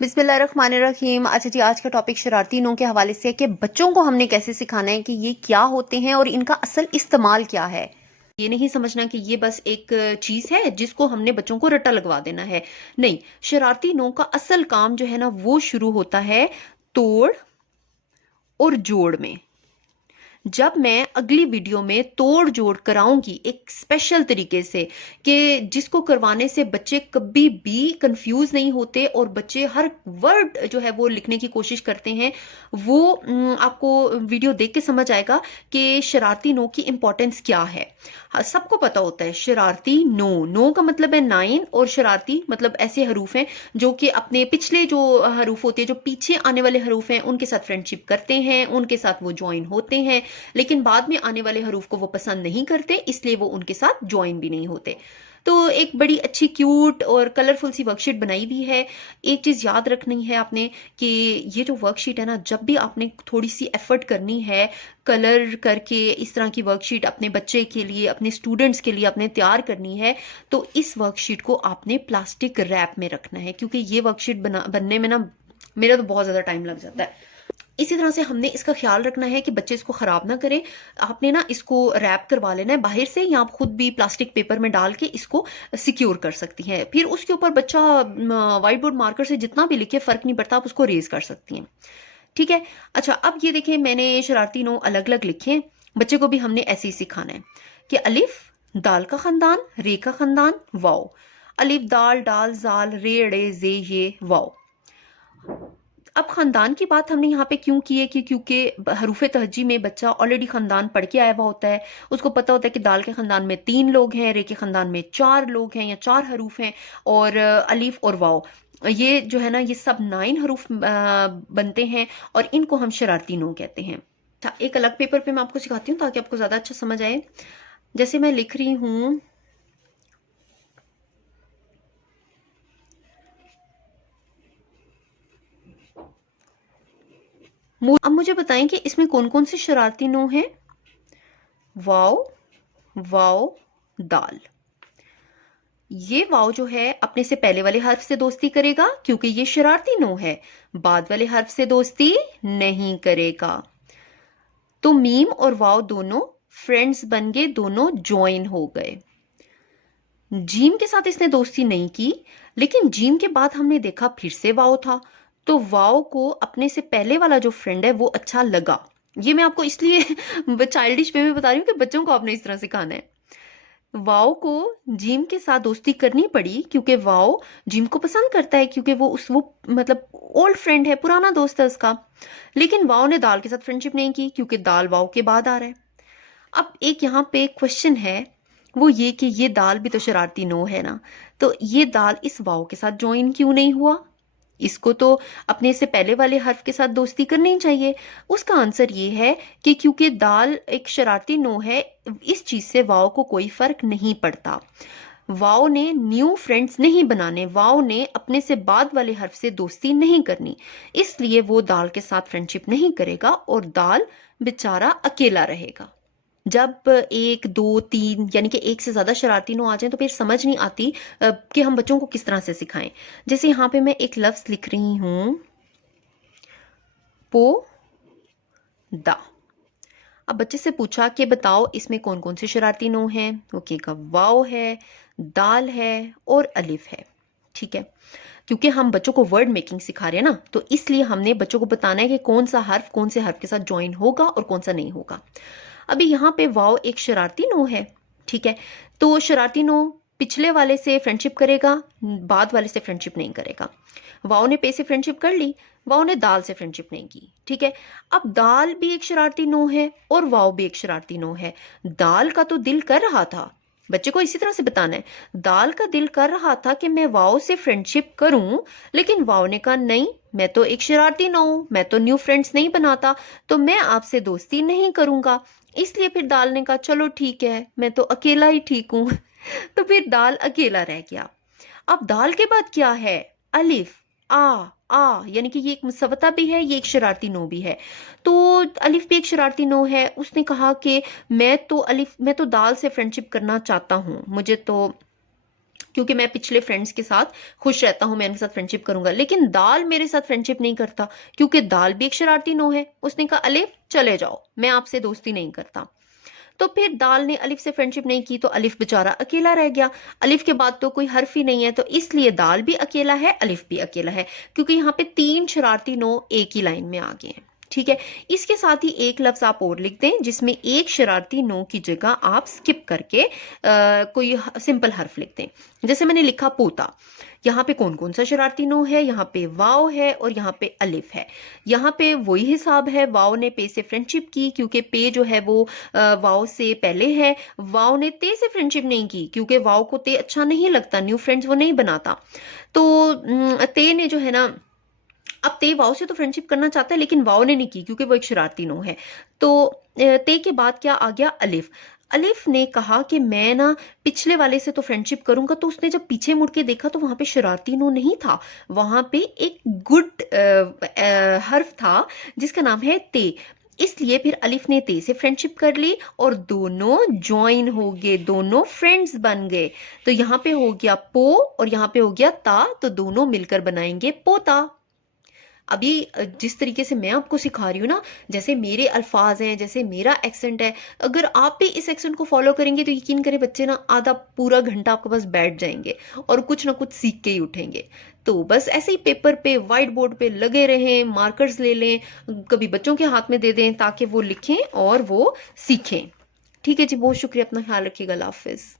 बिस्मिल्लाहिर्रहमानिर्रहीम। अच्छा जी, आज का टॉपिक शरारती नों के हवाले से है कि बच्चों को हमने कैसे सिखाना है कि ये क्या होते हैं और इनका असल इस्तेमाल क्या है। ये नहीं समझना कि ये बस एक चीज है जिसको हमने बच्चों को रट्टा लगवा देना है। नहीं, शरारती नों का असल काम जो है ना वो शुरू होता है तोड़ और जोड़ में। जब मैं अगली वीडियो में तोड़ जोड़ कराऊंगी एक स्पेशल तरीके से कि जिसको करवाने से बच्चे कभी भी कंफ्यूज नहीं होते और बच्चे हर वर्ड जो है वो लिखने की कोशिश करते हैं, वो आपको वीडियो देख के समझ आएगा कि शरारती नो की इंपॉर्टेंस क्या है। हाँ, सबको पता होता है शरारती नो, नो का मतलब है 9 और शरारती मतलब ऐसे हरूफ हैं जो कि अपने पिछले जो हरूफ होते हैं, जो पीछे आने वाले हरूफ हैं, उनके साथ फ्रेंडशिप करते हैं, उनके साथ वो ज्वाइन होते हैं, लेकिन बाद में आने वाले हरूफ को वो पसंद नहीं करते, इसलिए वो उनके साथ ज्वाइन भी नहीं होते। तो एक बड़ी अच्छी क्यूट और कलरफुल सी वर्कशीट बनाई हुई है। एक चीज याद रखनी है आपने कि ये जो वर्कशीट है ना, जब भी आपने थोड़ी सी एफर्ट करनी है कलर करके इस तरह की वर्कशीट अपने बच्चे के लिए, अपने स्टूडेंट्स के लिए अपने तैयार करनी है, तो इस वर्कशीट को आपने प्लास्टिक रैप में रखना है, क्योंकि ये वर्कशीट बनने में ना मेरा तो बहुत ज्यादा टाइम लग जाता है। इसी तरह से हमने इसका ख्याल रखना है कि बच्चे इसको खराब ना करें। आपने ना इसको रैप करवा लेना है बाहर से, या आप खुद भी प्लास्टिक पेपर में डाल के इसको सिक्योर कर सकती हैं। फिर उसके ऊपर बच्चा व्हाइट बोर्ड मार्कर से जितना भी लिखे फर्क नहीं पड़ता, आप उसको रेज कर सकती हैं। ठीक है। अच्छा, अब ये देखें, मैंने शरारती नो अलग अलग लिखे हैं। बच्चे को भी हमने ऐसे ही सिखाना है कि अलिफ दाल का खानदान, रे का खानदान, वाओ। अलिफ दाल डाल जाल रे रे जे ये वाओ। अब खानदान की बात हमने यहाँ पे क्यों की है कि क्योंकि हरूफे तहजी में बच्चा ऑलरेडी खानदान पढ़ के आया हुआ होता है, उसको पता होता है कि दाल के खानदान में 3 लोग हैं, रे के खानदान में 4 लोग हैं या 4 हरूफ हैं, और अलीफ और वाओ ये जो है ना ये सब 9 हरूफ बनते हैं, और इनको हम शरारती नो कहते हैं। एक अलग पेपर पे मैं आपको सिखाती हूँ ताकि आपको ज्यादा अच्छा समझ आए। जैसे मैं लिख रही हूँ अब मुझे बताएं कि इसमें कौन कौन से शरारती नो हैं। वाओ, वाओ, दाल। ये वाओ जो है अपने से पहले वाले हर्फ से दोस्ती करेगा क्योंकि ये शरारती नो है, बाद वाले हर्फ से दोस्ती नहीं करेगा। तो मीम और वाओ दोनों फ्रेंड्स बन गए, दोनों ज्वाइन हो गए। जीम के साथ इसने दोस्ती नहीं की, लेकिन जीम के बाद हमने देखा फिर से वाओ था, तो वाओ को अपने से पहले वाला जो फ्रेंड है वो अच्छा लगा। ये मैं आपको इसलिए चाइल्डिश वे में बता रही हूँ कि बच्चों को आपने इस तरह सिखाना है। वाओ को जिम के साथ दोस्ती करनी पड़ी क्योंकि वाओ जिम को पसंद करता है, क्योंकि वो मतलब ओल्ड फ्रेंड है, पुराना दोस्त है उसका। लेकिन वाओ ने दाल के साथ फ्रेंडशिप नहीं की क्योंकि दाल वाओ के बाद आ रहा है। अब एक यहाँ पे क्वेश्चन है, वो ये कि ये दाल भी तो शरारती नो है ना, तो ये दाल इस वाओ के साथ ज्वाइन क्यों नहीं हुआ? इसको तो अपने से पहले वाले हर्फ के साथ दोस्ती करनी चाहिए। उसका आंसर ये है कि क्योंकि दाल एक शरारती नो है, इस चीज से वाओ को कोई फर्क नहीं पड़ता। वाओ ने न्यू फ्रेंड्स नहीं बनाने, वाओ ने अपने से बाद वाले हर्फ से दोस्ती नहीं करनी, इसलिए वो दाल के साथ फ्रेंडशिप नहीं करेगा और दाल बेचारा अकेला रहेगा। जब 1 2 3 यानी कि एक से ज्यादा शरारती नो आ जाए तो फिर समझ नहीं आती कि हम बच्चों को किस तरह से सिखाएं। जैसे यहाँ पे मैं एक लफ्ज लिख रही हूं पो दा। अब बच्चे से पूछा कि बताओ इसमें कौन कौन से शरारती नो हैं, वो कहेगा वाओ है, दाल है और अलिफ है। ठीक है, क्योंकि हम बच्चों को वर्ड मेकिंग सिखा रहे हैं ना, तो इसलिए हमने बच्चों को बताना है कि कौन सा हर्फ कौन से हर्फ के साथ ज्वाइन होगा और कौन सा नहीं होगा। अभी यहाँ पे वाओ एक शरारती नो है। ठीक है, तो शरारती नो पिछले वाले से फ्रेंडशिप करेगा, बाद वाले से फ्रेंडशिप नहीं करेगा। वाओ ने पे से फ्रेंडशिप कर ली, वाओ ने दाल से फ्रेंडशिप नहीं की। ठीक है, अब दाल भी एक शरारती नो है और वाओ भी एक शरारती नो है। दाल का तो दिल कर रहा था, बच्चे को इसी तरह से बताना है, दाल का दिल कर रहा था कि मैं वाओ से फ्रेंडशिप करूं, लेकिन वाओ ने कहा नहीं, मैं तो एक शरारती नो हूं, मैं तो न्यू फ्रेंड्स नहीं बनाता, तो मैं आपसे दोस्ती नहीं करूंगा। इसलिए फिर दाल ने कहा चलो ठीक है, मैं तो अकेला ही ठीक हूं। तो फिर दाल अकेला रह गया। अब दाल के बाद क्या है? अलिफ, आ यानी कि ये एक मुसव्वता भी है, ये एक शरारती नो भी है। तो अलिफ भी एक शरारती नो है। उसने कहा कि मैं तो दाल से फ्रेंडशिप करना चाहता हूं, मुझे तो क्योंकि मैं पिछले फ्रेंड्स के साथ खुश रहता हूं, मैं उनके साथ फ्रेंडशिप करूंगा। लेकिन दाल मेरे साथ फ्रेंडशिप नहीं करता, क्योंकि दाल भी एक शरारती नो है। उसने कहा अलिफ चले जाओ, मैं आपसे दोस्ती नहीं करता। तो फिर दाल ने अलिफ से फ्रेंडशिप नहीं की, तो अलिफ बेचारा अकेला रह गया। अलिफ के बाद तो कोई हर्फ ही नहीं है, तो इसलिए दाल भी अकेला है, अलिफ भी अकेला है, क्योंकि यहाँ पे 3 शरारती नो एक ही लाइन में आ गए हैं। ठीक है, इसके साथ ही एक लफ्ज आप और लिख दें जिसमें एक शरारती नो की जगह आप स्किप करके कोई सिंपल हर्फ लिख दें। जैसे मैंने लिखा पोता। यहाँ पे कौन कौन सा शरारती नो है? यहाँ पे वाव है और यहाँ पे अलिफ है। यहाँ पे वही हिसाब है, वाव ने पे से फ्रेंडशिप की क्योंकि पे जो है वो वाव से पहले है। वाव ने ते से फ्रेंडशिप नहीं की क्योंकि वाव को ते अच्छा नहीं लगता, न्यू फ्रेंड्स वो नहीं बनाता। तो ते ने जो है ना, अब ते वाव से तो फ्रेंडशिप करना चाहता है लेकिन वाव ने नहीं की क्योंकि वो एक शरारती नो है। तो ते के बाद क्या आ गया? अलिफ। अलिफ ने कहा कि मैं ना पिछले वाले से तो फ्रेंडशिप करूंगा, तो उसने जब पीछे मुड़ के देखा तो वहां पे शरारती नो नहीं था, वहां पे एक गुड हर्फ था जिसका नाम है ते। इसलिए फिर अलिफ ने ते से फ्रेंडशिप कर ली और दोनों ज्वाइन हो गए, दोनों फ्रेंड्स बन गए। तो यहाँ पे हो गया पो और यहाँ पे हो गया ता, तो दोनों मिलकर बनाएंगे पोता। अभी जिस तरीके से मैं आपको सिखा रही हूँ ना, जैसे मेरे अल्फाज हैं, जैसे मेरा एक्सेंट है, अगर आप भी इस एक्सेंट को फॉलो करेंगे तो यकीन करें बच्चे ना आधा पूरा घंटा आपके पास बैठ जाएंगे और कुछ ना कुछ सीख के ही उठेंगे। तो बस ऐसे ही पेपर पे, व्हाइट बोर्ड पे लगे रहें, मार्कर्स ले लें, कभी बच्चों के हाथ में दे दें ताकि वो लिखें और वो सीखें। ठीक है जी, बहुत शुक्रिया, अपना ख्याल रखिएगा, अल्लाह हाफिज।